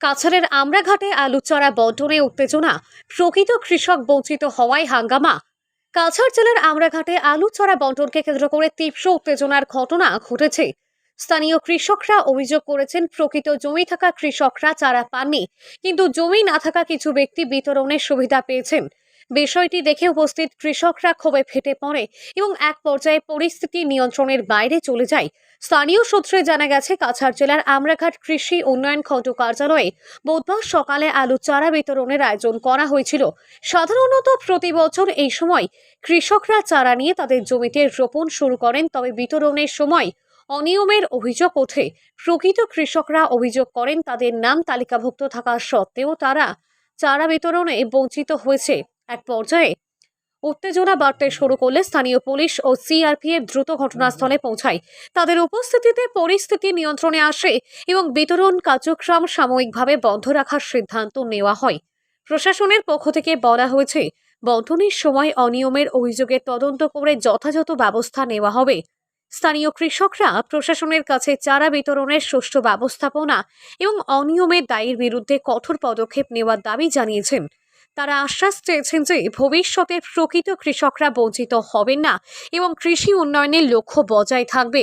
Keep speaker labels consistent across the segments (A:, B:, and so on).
A: কাছাড়ের আমরাঘাটে আলু চারা বন্টনে উত্তেজনা, প্রকৃত কৃষক বঞ্চিত হওয়ায় হাঙ্গামা। কাছাড় জেলার আমরাঘাটে আলু চারা বন্টনকে কেন্দ্র করে তীব্র উত্তেজনার ঘটনা ঘটেছে। স্থানীয় কৃষকরা অভিযোগ করেছেন, প্রকৃত জমি থাকা কৃষকরা চারা পাননি, কিন্তু জমি না থাকা কিছু ব্যক্তি বিতরণের সুবিধা পেয়েছেন। বিষয়টি দেখে উপস্থিত কৃষকরা ক্ষোভে ফেটে পড়ে এবং এক পর্যায়ে পরিস্থিতি নিয়ন্ত্রণের বাইরে চলে যায়। স্থানীয় সূত্রে জানা গেছে, কাছাড় জেলার আমরাঘাট কৃষি উন্নয়ন খণ্ড কার্যালয়ে বুধবার সকালে আলু চারা বিতরণের আয়োজন করা হয়েছিল। সাধারণত প্রতি বছর এই সময় কৃষকরা চারা নিয়ে তাদের জমিতে রোপণ শুরু করেন, তবে বিতরণের সময় অনিয়মের অভিযোগ ওঠে। প্রকৃত কৃষকরা অভিযোগ করেন, তাদের নাম তালিকাভুক্ত থাকা সত্ত্বেও তারা চারা বিতরণে বঞ্চিত হয়েছে। এক পর্যায়ে উত্তেজনা বাড়তে শুরু করলে স্থানীয় পুলিশ ও সিআরপিএফ দ্রুত ঘটনাস্থলে পৌঁছায়। তাদের উপস্থিতিতে পরিস্থিতি নিয়ন্ত্রণে আসে এবং বিতরণ কার্যক্রম সাময়িকভাবে বন্ধ রাখার সিদ্ধান্ত নেওয়া হয়। প্রশাসনের পক্ষ থেকে বলা হয়েছে, বন্ধনের সময় অনিয়মের অভিযোগের তদন্ত করে যথাযথ ব্যবস্থা নেওয়া হবে। স্থানীয় কৃষকরা প্রশাসনের কাছে চারা বিতরণের সুষ্ঠু ব্যবস্থাপনা এবং অনিয়মের দায়ের বিরুদ্ধে কঠোর পদক্ষেপ নেওয়ার দাবি জানিয়েছেন। তারা আশ্বাস চেয়েছেন যে ভবিষ্যতে প্রকৃত কৃষকরা বঞ্চিত হবেন না এবং কৃষি উন্নয়নের লক্ষ্য বজায় থাকবে।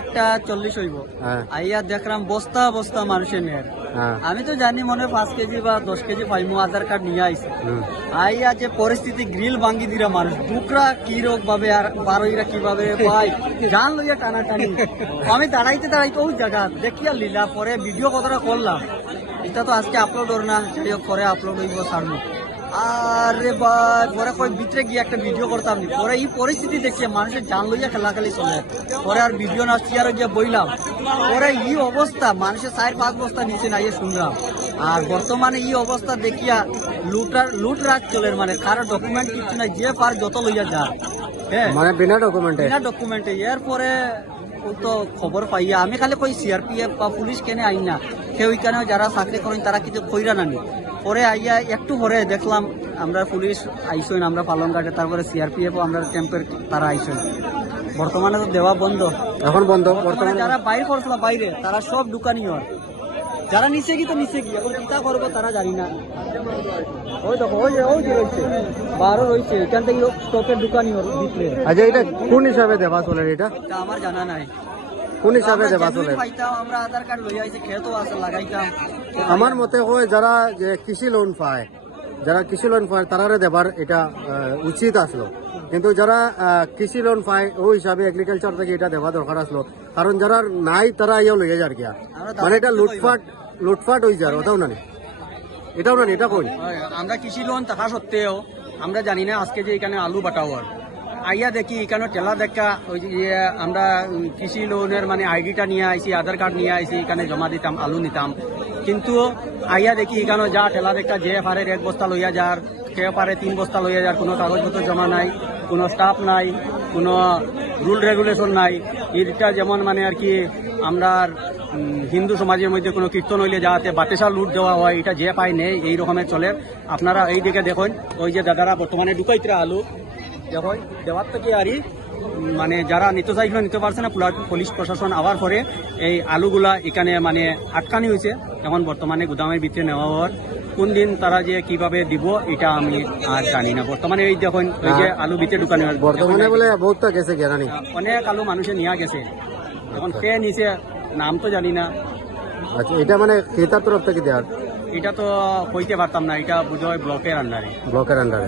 B: একটা চল্লিশ হইব।
C: হ্যাঁ।
B: আইয়া দেখলাম বস্তা বস্তা মানুষের নেয়
C: হ্যাঁ।
B: আমি তো জানি মনে পাঁচ কেজি বা দশ কেজি পাইমু আধার কার্ড নিয়ে আইসি। আইয়া যে পরিস্থিতি গ্রিল ভাঙ্গি দিরা মানুষ বুকরা কি রোগ ভাবে আর বারোইরা কীভাবে পাই জান লইয়া টানা টানি আমি দাঁড়াইতে দাঁড়াইতে ওই জায়গা দেখিয়া লিলা পরে ভিডিও কতটা করলাম। এটা তো আজকে আপলোড ওর না যাই হোক পরে আপলোড হইব সারমু। আরে বা, পরে কই ভিতরে গিয়ে একটা ভিডিও করতাম নি। পরে এই পরিস্থিতি দেখছে মানুষের জান লইয়া খেলাখালি চলে পরে আর ভিডিও না চেয়ারে গিয়ে বইলাম। পরে এই অবস্থা, মানুষের চার পাঁচ বস্তা নিচে না শুনলাম। আর বর্তমানে এই অবস্থা দেখিয়া লুটার লুট রাজ চলে মানে কারও ডকুমেন্ট কিছু নাই, যে পার যত লইয়া যা
C: মানে বিনা ডকুমেন্টে
B: বিনা ডকুমেন্টে এরপরে তো খবর পাইয়া আমি খালি কই সিআরপিএফ বা পুলিশ কেনে আই না কেউ ওইখানে যারা চাকরি করেন তারা কিছু কইরা নানি পরে আইয়া একটু পরে দেখলাম আমরা পুলিশ আইসইন আমরা পালন ঘাটে তারপরে সিআরপিএফ আমরা ক্যাম্পের তারা আইসইন বর্তমানে তো দেওয়া বন্ধ
C: এখন বন্ধ
B: বর্তমানে যারা বাইরে করছিল বাইরে তারা সব দোকানি হর যারা নিচে গিয়ে তো নিচে গিয়ে এখন কিতা করব তারা জানি না। ওই দেখো ওই যে ওই যে রয়েছে বারো রয়েছে এখান থেকে স্টকের দোকানই ওর বিক্রি
C: আচ্ছা এটা কোন হিসাবে দেবা চলে এটা?
B: আমার জানা নাই।
C: কোন হিসাবে দেবা চলে
B: পাইতাম আমরা
C: মতে হয় যারা যে কৃষি লোন পায় যারা কৃষি লোন পায় তারারে দেবার এটা উচিত আসলো। কিন্তু যারা কৃষি লোন পায় ওই হিসাবে এগ্রিকালচার থেকে এটা দেওয়া দরকার আসলো। কারণ যারা নাই তারা ইয়ে লইয়া যার গিয়া। মানে এটা লুটফাট লুটফাট হয়ে যার ওটাও না। এটাও না এটা কই?
B: আমরা কৃষি লোন থাকা সত্ত্বেও আমরা জানি না আজকে যে এখানে আলু বাটাওয়ার আইয়া দেখি এখানে টেলা দেখা, ওই যে ইয়ে আমরা কৃষি লোনের মানে আইডিটা নিয়ে আইছি, আধার কার্ড নিয়ে আইছি, এখানে জমা দিতাম, আলু নিতাম। কিন্তু আইয়া দেখি এখানে যা টেলা দেখা, যে পারে এক বস্তা লইয়া যার কে পারে তিন বস্তা লইয়া যার, কোনো কাগজপত্র জমা নাই, কোনো স্টাফ নাই, কোনো রুল রেগুলেশন নাই। এটা যেমন মানে আর কি, আমরা হিন্দু সমাজের মধ্যে কোনো কীর্তন হইলে যাতে বাতেসা লুট দেওয়া হয়, এটা যে পায় নেই, এই রকমের চলে। আপনারা এই দিকে দেখুন, ওই যে দাদারা বর্তমানে ঢুকাইতরা আলু। দেখুন দেওয়ার থেকে আরই মানে যারা নিতে চাইছিল নিতে পারছে না পুলা- পুলিশ প্রশাসন আবার পরে এই আলুগুলা এখানে মানে আটকানি হয়েছে। এখন বর্তমানে গুদামের ভিতরে নেওয়া হওয়ার কোন দিন তারা যে কীভাবে দিব এটা আমি আর জানি না। বর্তমানে এই দেখুন ওই যে আলু বিচে দোকানে
C: বর্তমানে বলে বহুতটা গেছে গেরানি
B: অনেক আলু মানুষে নিয়ে গেছে। এখন কে নিছে নাম তো জানি না।
C: আচ্ছা এটা মানে ক্রেতার তরফ থেকে দেওয়ার?
B: এটা তো কইতে পারতাম না এটা বোধহয় ব্লকের আন্ডারে
C: ব্লকের আন্ডারে